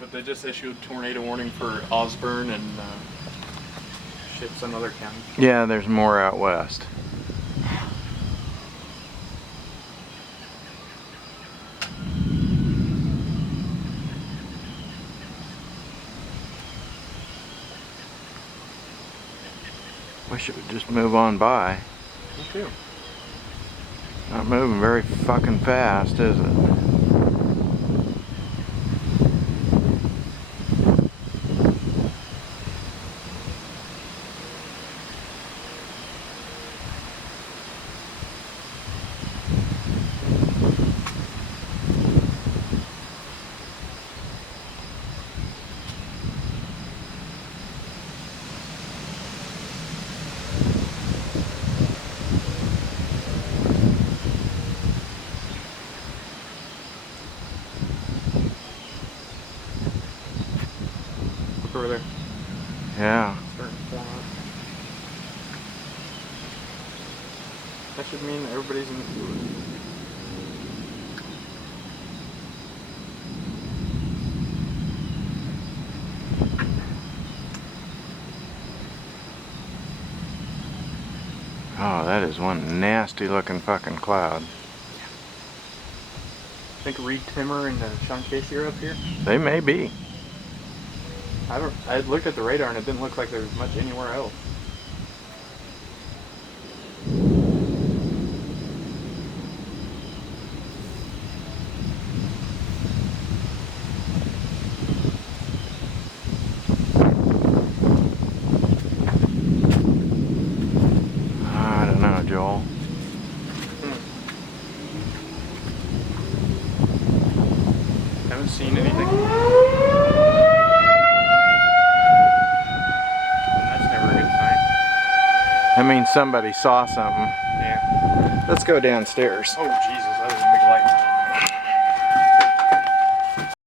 But they just issued tornado warning for Osborne and shit, some other county. Yeah, there's more out west. Wish it would just move on by. Me too. Not moving very fucking fast, is it? Look over there. Yeah. Starting to form up. That should mean that everybody's in the fluid. Oh, that is one nasty looking fucking cloud. I think Reed Timmer and Sean Casey are up here. They may be. I looked at the radar and it didn't look like there was much anywhere else. I don't know, Joel. Haven't seen anything. That's never a good sign. That means somebody saw something. Yeah. Let's go downstairs. Oh Jesus, that was a big light.